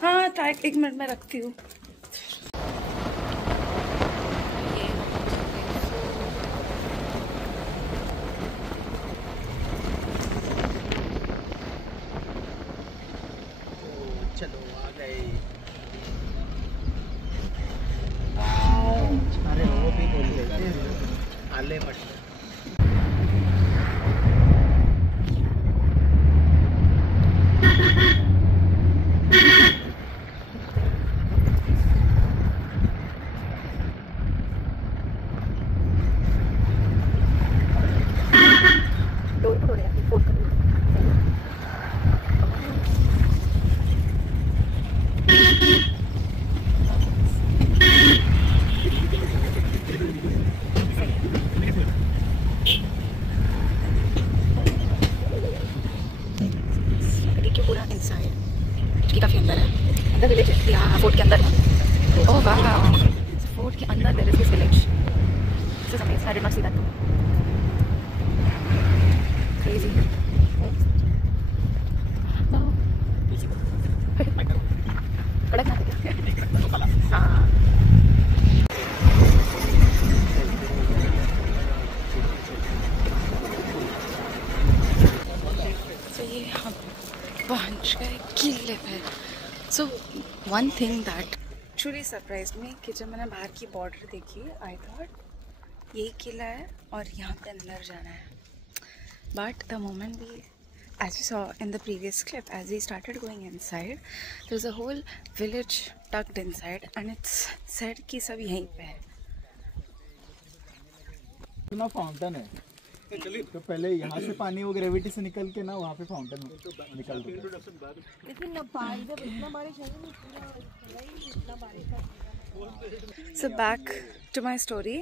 हाँ ट्राई, 1 मिनट में रखती हूँ। चलो आ गए। अरे वो भी बोल रहे थे आले मटर। काफी अंदर है, अंदर विलेज है या फोर्ट के अंदर। ओह वाह, फोर्ट के अंदर there is this village. This is amazing, I did not see that. Crazy. कड़क ना क्या? हाँ। तो ये हम पहुंच गए किले पे। So one thing that actually surprised me कि जब मैंने बाहर की बॉर्डर देखी, आई थॉट यही किला है और यहाँ पे अंदर जाना है। But the moment we, as you saw in the previous clip, as we started going inside, there's a whole village tucked inside and it's said कि सब यहीं पे है। ना फाउंटेन है, तो पहले यहाँ से पानी वो ग्रेविटी से निकल के ना वहाँ पे फाउंटेन निकल गया। लेकिन जब इतना बारिश है इतना बारिश। So back to my story,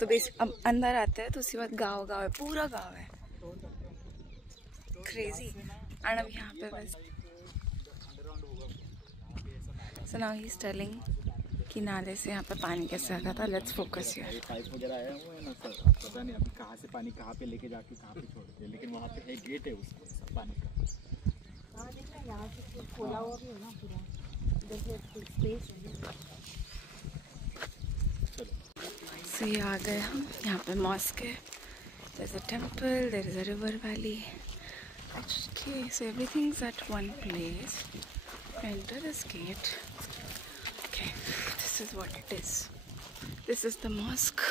तो अब अंदर आते हैं तो उसी वक्त गाँव है, पूरा गाँव है। क्रेजी। एंड अब यहाँ पे बस so now he's telling कि नाले से यहाँ पे पानी कैसे आता था। Let's focus here. पाइप वगैरह आया हुआ है ना सर, पता नहीं अभी कहाँ से पानी कहाँ पे लेके जाके कहाँ पे छोड़ते हैं, लेकिन वहाँ पे एक गेट है उसका पानी का। हाँ देखना यहाँ से खोला हुआ भी है ना पूरा, इधर स्पेस है। So ये आ गए हम, यहाँ पे मॉस्क है, there is a temple, there is a river valley. Okay, so everything's at one place. Enter this gate. Okay, this is what it is. This is the mosque.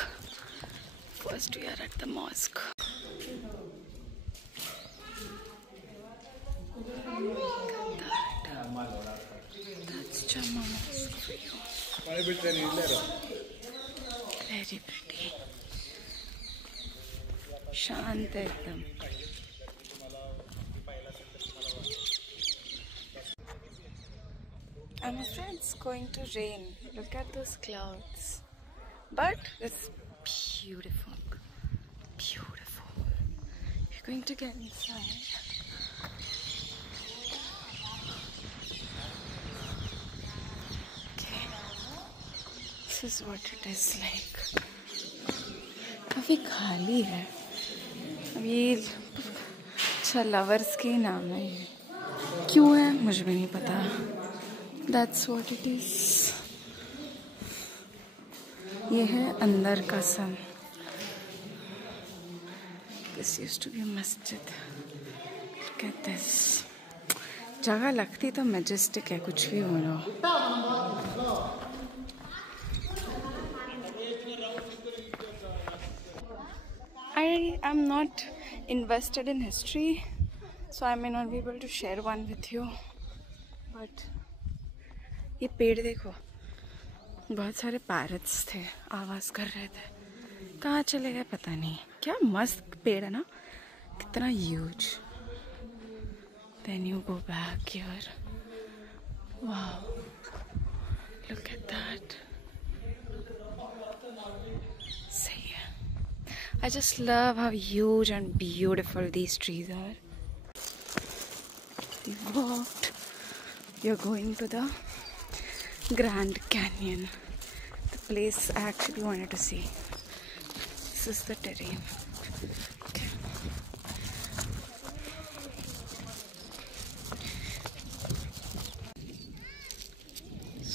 First we are at the mosque. Look at that. That's Jama Mosque for you. Very pretty. शांत है एकदम। I'm afraid it's going to rain. Look at those clouds. But it's beautiful. Beautiful. You're going to get inside. Okay. This is what it is like. काफी खाली है। अब ये अच्छा लवर्स के नाम है, ये क्यों है मुझे भी नहीं पता। That's what it is. ये है अंदर का सन। This used to be a masjid. Look at this. जगह लगती तो मैजेस्टिक है, कुछ भी हो ना। I am not invested in history, so I may not be able to share one with you. But ये पेड़ देखो, बहुत सारे पैरट्स थे, आवाज़ कर रहे थे। कहाँ चले गए पता नहीं। क्या मस्त पेड़ है ना, कितना huge. Then you go back here. Wow, look at that. सही है। I just love how huge and beautiful these trees are. We walked. We are going to the Grand Canyon, the place I actually wanted to see. This is the terrain. Okay.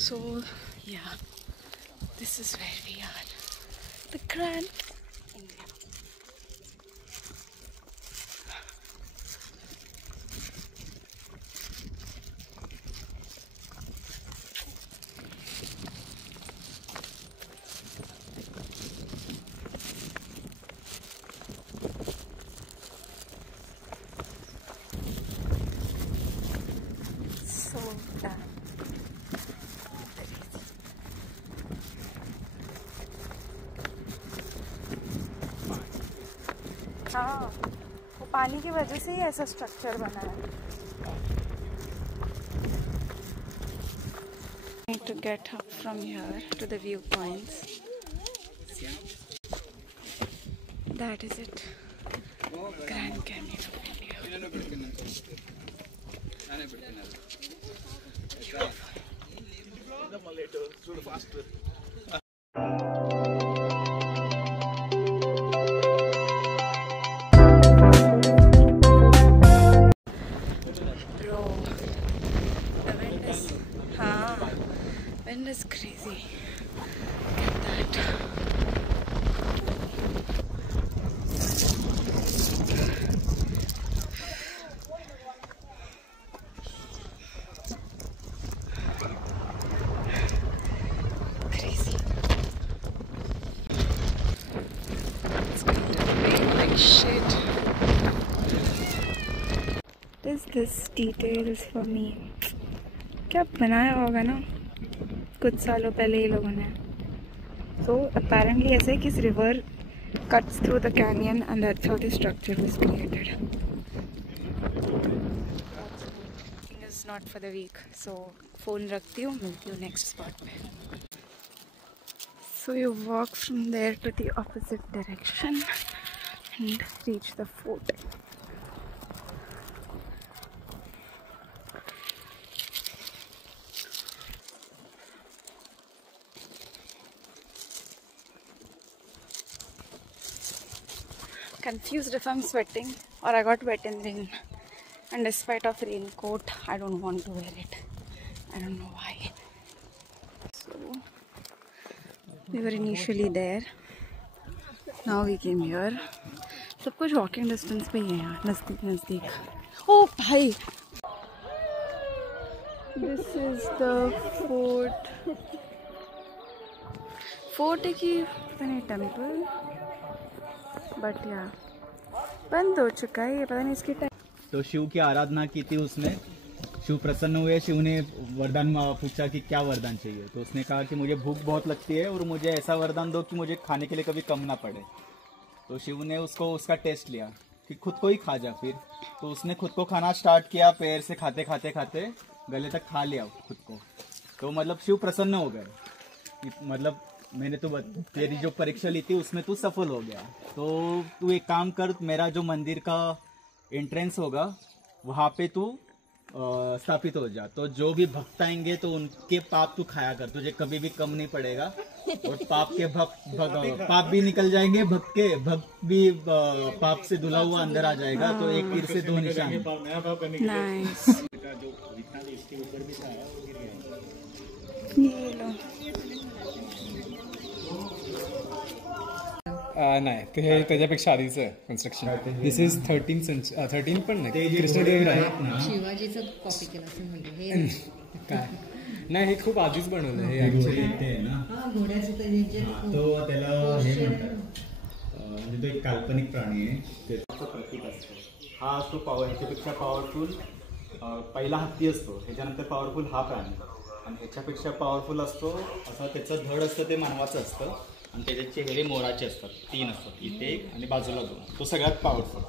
So yeah, this is where we are, the Grand India. So done. हाँ, वो पानी की वजह से ही ऐसा स्ट्रक्चर बना है. Need to get up from here to the viewpoints. That is it. Grand Canyon of India. Bro, the wind is, wind is crazy. Get that. Crazy. It's going to rain like shit. This details for me. क्या बनाया होगा ना कुछ सालों पहले ये लोगों ने. So apparently ऐसे कि river cuts through the canyon and that's how the structure was created. Is not for the week. So phone रखती हूँ, मिलती हूँ next spot पे. So you walk from there to the opposite direction and reach the fort. Confused if I'm sweating or I got wet in rain, and despite of raincoat I don't want to wear it. I don't know why. So we were initially there, now we came here. सब कुछ walking distance पे ही है यार, नज़दीक नज़दीक. ओ भाई, this is the fort. Fort है कि पता नहीं temple, but yeah बंद हो चुका है ये, पता नहीं इसकी टाइम. तो शिव की आराधना की थी उसने, शिव प्रसन्न हुए. शिव ने वरदान पूछा कि क्या वरदान चाहिए, तो उसने कहा कि मुझे भूख बहुत लगती है और मुझे ऐसा वरदान दो कि मुझे खाने के लिए कभी कम ना पड़े. तो शिव ने उसका टेस्ट लिया कि खुद को ही खा जा. फिर तो उसने खुद को खाना स्टार्ट किया, पैर से खाते खाते खाते गले तक खा लिया खुद को. तो मतलब शिव प्रसन्न हो गए. मतलब मैंने तो तेरी जो परीक्षा ली थी उसमें तू सफल हो गया. तो तू एक काम कर, मेरा जो मंदिर का एंट्रेंस होगा वहाँ पे तू स्थापित हो जा. तो जो भी भक्त आएंगे तो उनके पाप तू खाया कर, तुझे कभी भी कम नहीं पड़ेगा. और पाप के पाप भी निकल जाएंगे, भक्त भी पाप से धुला हुआ अंदर आ जाएगा. तो एक तीर से दो निशान. नाइस. ये लो. नाही, ते हे त्याच्यापेक्षा आधीचं आहे कन्स्ट्रक्शन. दिस इज 13 पण नाही, कृष्णदेवराय शिवाजीचं कॉपी केलं असं म्हणजे हे काय नाही, हे खूप आधीच बनवलं हे ऍक्च्युली. घोड्याचं तो त्याला हे म्हणतात, म्हणजे तो एक काल्पनिक प्राणी आहे, त्याचं प्रतीक असतं. हा असतो ह्याच्यापेक्षा पॉवरफुल पहिला हत्ती असतो, ह्याच्यानंतर पॉवरफुल हा प्राणी, आणि ह्याच्यापेक्षा पॉवरफुल असतो असा त्याचं धड असतं, ते मानवाचं असतं, आणि त्याचे चेहरे मोराचे असतात. 3 असतात, इथे एक आणि बाजूला 2. तो सगळ्यात powerful.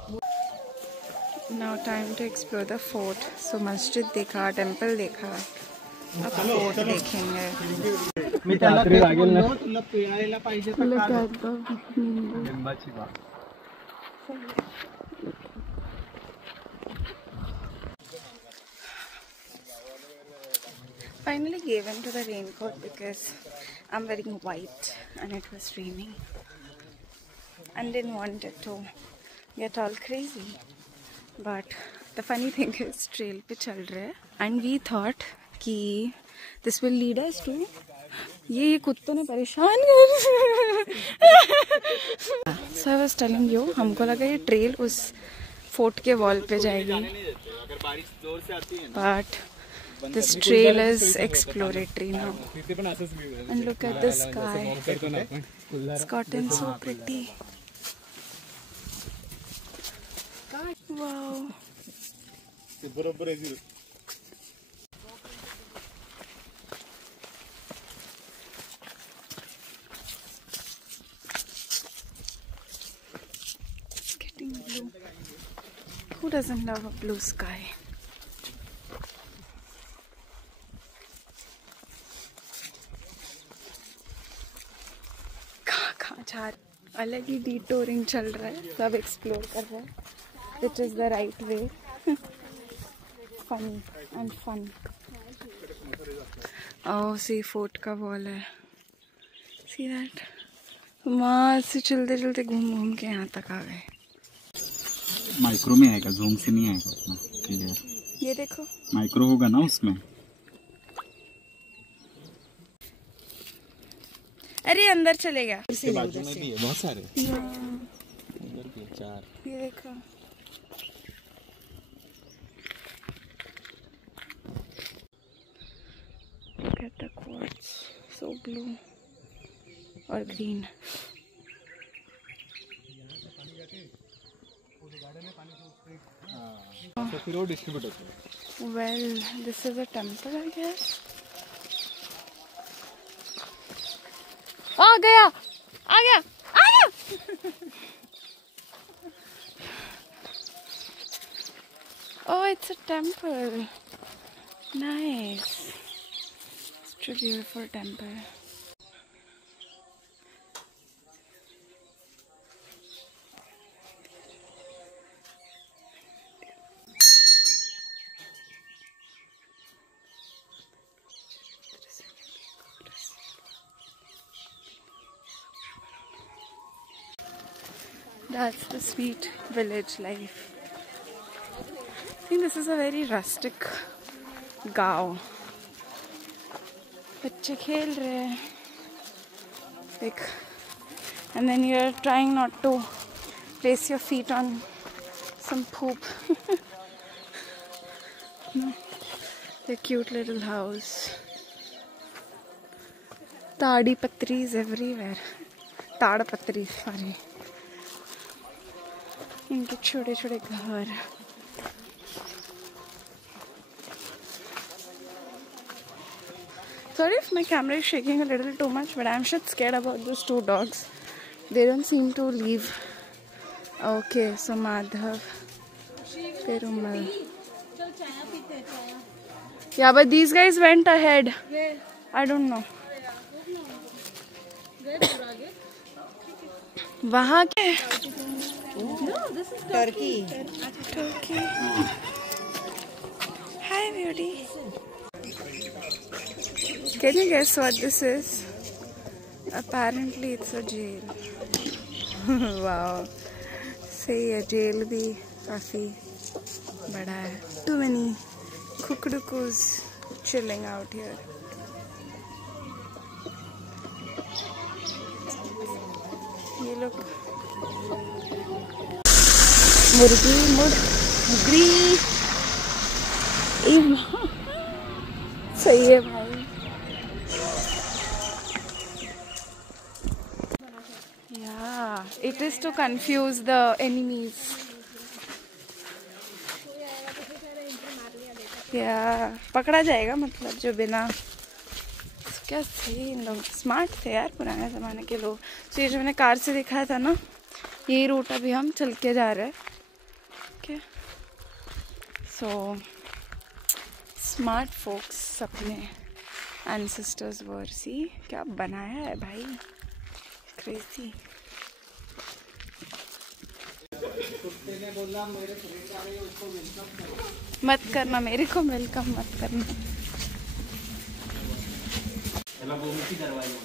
Now time to explore the fort. So मस्जिद देखा, टेम्पल देखा, अब फोर्ट देखेंगे. मी त्याला तुला पिळायला पाहिजे तर लिंबाची बाग. Finally gave in to the raincoat because I'm wearing white and it was raining and didn't want it to get all crazy. But the funny thing is trail पे चल रहे हैं and we thought कि this will lead us to, ये कुत्तों ने परेशान कर। So I was telling you, हमको लगा ये ट्रेल उस फोर्ट के वॉल पे जाएगी, but this trail is exploratory now and look at the sky, it's gotten so pretty. Wow, getting blue. Who doesn't love a blue sky? कहाँ जा रहे? अलग ही डिटोरिंग चल रहा है, सब एक्सप्लोर कर रहे हैं, which is the right way. Funny and fun. Oh, see fort का वॉल है. See that? वहाँ से चलते चलते घूम घूम के यहाँ तक आ गए. माइक्रो में आएगा, जूम से नहीं आएगा उतना क्लियर. ये देखो, माइक्रो होगा ना उसमें. अरे अंदर चले गया. इसके बाजू में भी है बहुत सारे. इधर भी 4. ये देखो, look at the quartz, so blue और green. तो फिर वो डिस्ट्रीब्यूट होता है. Well, this is a temple, I guess. आ गया, आ गया, आ गया. Oh, it's a temple. Nice. It's a beautiful temple. That's the sweet village life. I think this is a very rustic गाँव. बच्चे खेल रहे हैं, like, and then you're trying not to place your feet on some poop. The cute little house. ताड़ी पत्रीज everywhere. ताड़ पत्री, sorry. इनके छोटे छोटे घर. Sorry if my camera is shaking a little too much, but I'm just scared about those 2 dogs. They don't seem to leave. Okay, so Madhav, Perumal. Yeah, but these guys went ahead. I don't know. वहाँ के Turkey. Turkey. Hi, beauty. Can you guess what this is? Apparently, it's a jail. Wow. सही है, jail भी काफी बड़ा है. Too many kukudukus chilling out here. ये लोग मुर्गी मुर्गी सही है भाई. Yeah, it is to confuse the enemies. Yeah, पकड़ा जाएगा मतलब जो बिना. क्या थे इन लोग, स्मार्ट थे यार पुराने ज़माने के लोग. तो ये जो मैंने कार से दिखाया था ना, यही रूट अभी हम चल के जा रहे हैं. ओके, सो स्मार्ट फोक्स अपने एंसेस्टर्स वर. सी क्या बनाया है भाई, क्रेजी. मत करना मेरे को वेलकम मत करना. गोमुखी दरवाजा.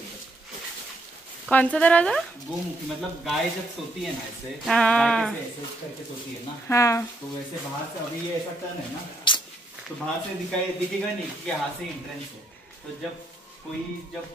कौन सा दरवाजा? गोमुखी मतलब गाय जब सोती है ना ऐसे, हाँ. गाय कैसे ऐसे करके सोती है ना, हाँ. तो वैसे बाहर से अभी ये ऐसा टर्न है ना, तो बाहर से दिखेगा नहीं कि यहाँ से एंट्रेंस है। तो जब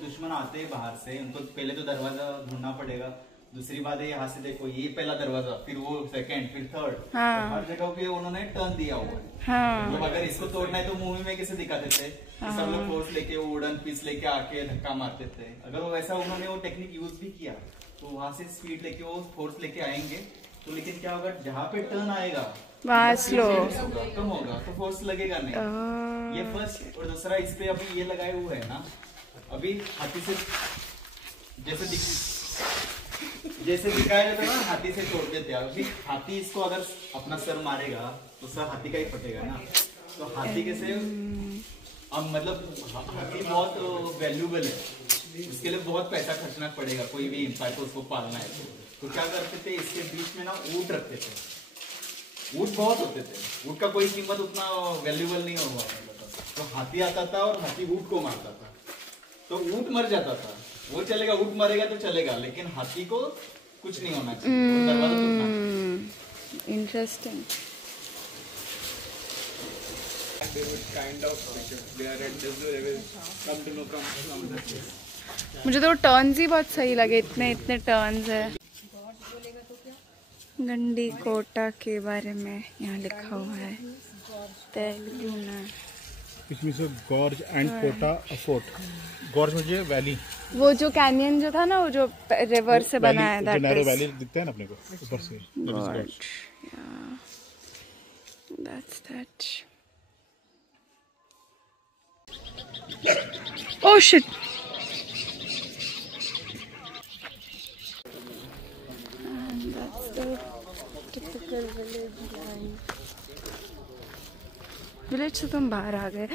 दुश्मन आते हैं बाहर से, उनको पहले तो दरवाजा ढूंढना पड़ेगा। दूसरी बात है यहाँ से देखो, ये पहला दरवाजा, फिर वो सेकंड, फिर थर्ड। हाँ। तो हर जगह पे उन्होंने टर्न दिया हुआ है। हाँ। मतलब अगर इसको तोड़ना है तो मूवी में कैसे दिखाते थे कि सब लोग फोर्स लेके वो वुडन पीस लेके आके धक्का मारते थे। अगर वो वैसा उन्होंने वो टेक्निक यूज भी किया तो वहां से स्पीड लेके वो फोर्स लेके आएंगे। तो लेकिन क्या होगा, जहाँ पे टर्न आएगा वहाँ स्लो कम होगा तो फोर्स लगेगा नहीं। ये फर्स्ट। और दूसरा, इस पे अभी ये लगाए हुए है ना, अभी हाथी से जैसे दिखाया जाता है ना, हाथी से तोड़ देते हैं। अभी हाथी इसको अगर अपना सर मारेगा तो सर हाथी का ही फटेगा ना। तो हाथी कैसे, अब मतलब हाथी बहुत वैल्यूबल है, इसके लिए बहुत पैसा खर्चना पड़ेगा कोई भी इंसान को उसको पालना है। तो क्या करते थे, इसके बीच में ना ऊंट रखते थे। ऊंट बहुत होते थे, ऊंट का कोई कीमत उतना वैल्यूबल नहीं हुआ। तो हाथी आता था और हाथी ऊंट को मारता था, तो ऊंट मर जाता था। वो चलेगा, ऊंट मरेगा तो चलेगा, लेकिन हाथी को कुछ नहीं होना चाहिए। दरवाजा तोड़ना। इंटरेस्टिंग। मुझे तो टर्न्स ही बहुत सही लगे, इतने टर्न्स है। गंडी कोटा के बारे में यहाँ लिखा हुआ है, तेलुगु में। इसमें से gorge and Kota fort. Gorge मुझे वैली, वो जो कैनियन जो था ना, वो जो रिवर से बना है, दैट इज वैली दिखता है ना अपने को ऊपर से। Gorge, that's that. Oh shit. And that's the typical village life. Village से तुम बाहर आ गए।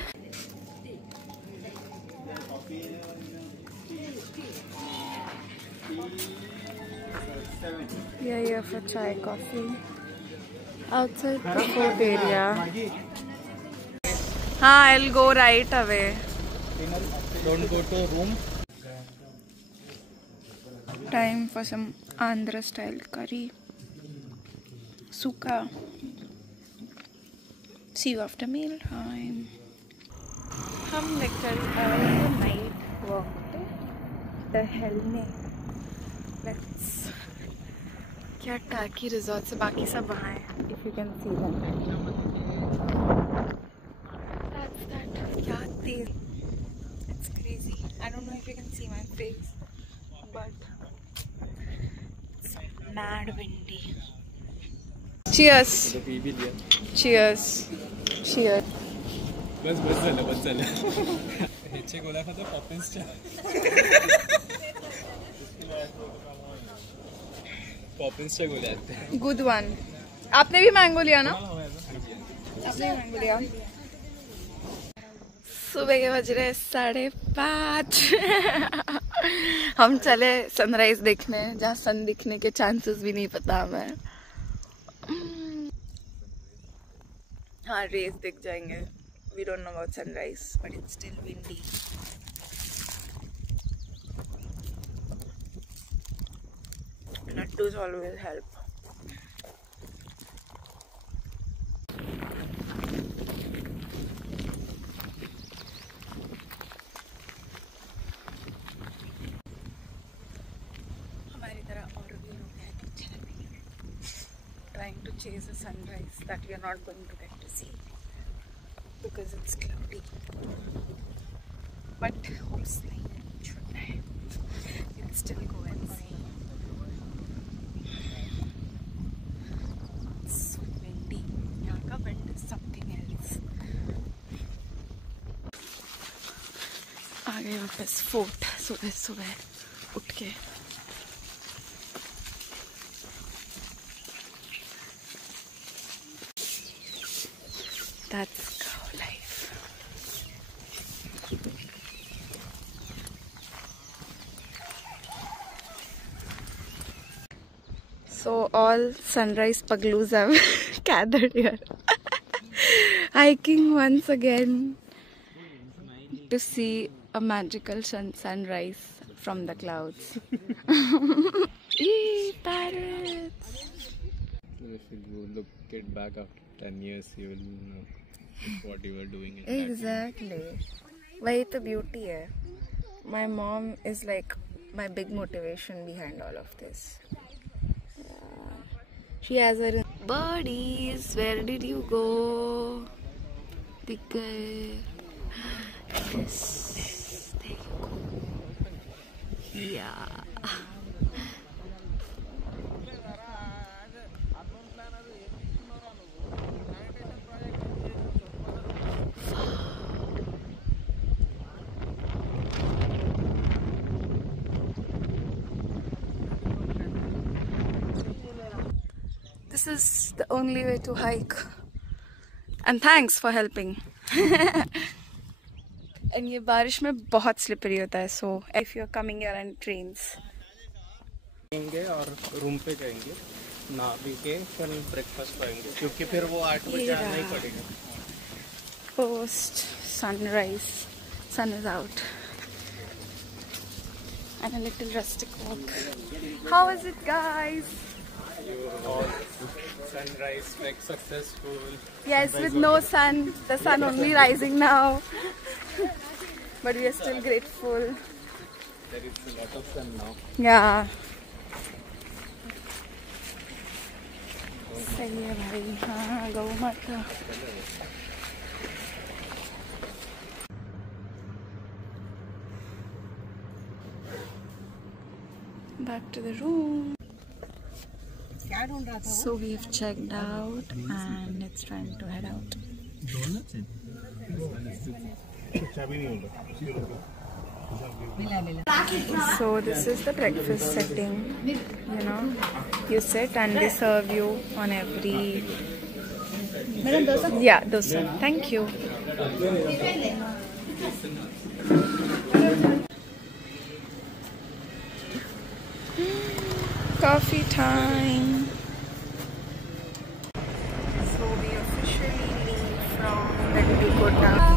Yeah, for chai, coffee. Outside the food area. हाँ, I'll go right away. Don't go to room. Time for some Andhra style curry. Suka. See you after meal time. हम निकल आए night walk पे टहलने। लेट्स, क्या टाकी रिजॉर्ट से बाकी सब वहाँ है, if you can see them. That's that. क्या तेज, it's crazy. I don't know if you can see my face, but it's mad windy. Cheers. Cheers. Cheers. बस झालं ह्याचे गोळ्या खातो पॉपिन्सच्या गोळ्या आहेत। Good one. आपने भी मैंगो लिया ना? आपने भी मैंगो लिया। सुबह के बज रहे 5:30। हम चले सनराइज देखने, जहाँ सन दिखने के चांसेस भी नहीं पता हमें। हाँ, रेस दिख जाएंगे। We don't know about sunrise, but it's still windy. Nattus always help. हमारी तरह और भी लोग हैं trying to chase a sunrise that we are not going to get to see because it's cloudy. But horse nahi chhodna hai, we'll still go and see. It's so windy. यहाँ का wind is something else. आ गए वापस फोर्ट सुबह उठ के। That's cow life. So all sunrise pagloos have gathered here, hiking once again to see a magical sunrise from the clouds. Eee, parrots! If you look it back after 10 years, you will know. what you were doing. Exactly. वही तो beauty है. My mom is like my big motivation behind all of this. She has her birdies. Where did you go? Yes. There you go. Yeah. This is the only way to hike. And thanks for helping. And ये बारिश में बहुत slippery होता है. So if you're coming here on trains. जाएंगे और रूम पे जाएंगे, नहा के फिर ब्रेकफास्ट करेंगे क्योंकि फिर वो 8 बजे आना ही पड़ेगा. Post sunrise, sun is out. And a little rustic walk. How is it, guys? Sunrise like successful. Yes, with no sun, the sun only rising now. But we are still grateful. There is a lot of sun now. Yeah. सही है भाई. हाँ, गौ माता. Back to the room. So we've checked out and it's time to head out. So this is the breakfast setting. You know, you sit and they serve you on every. Yeah, dosa. Thank you. Coffee time. So we officially leave from Bendigota.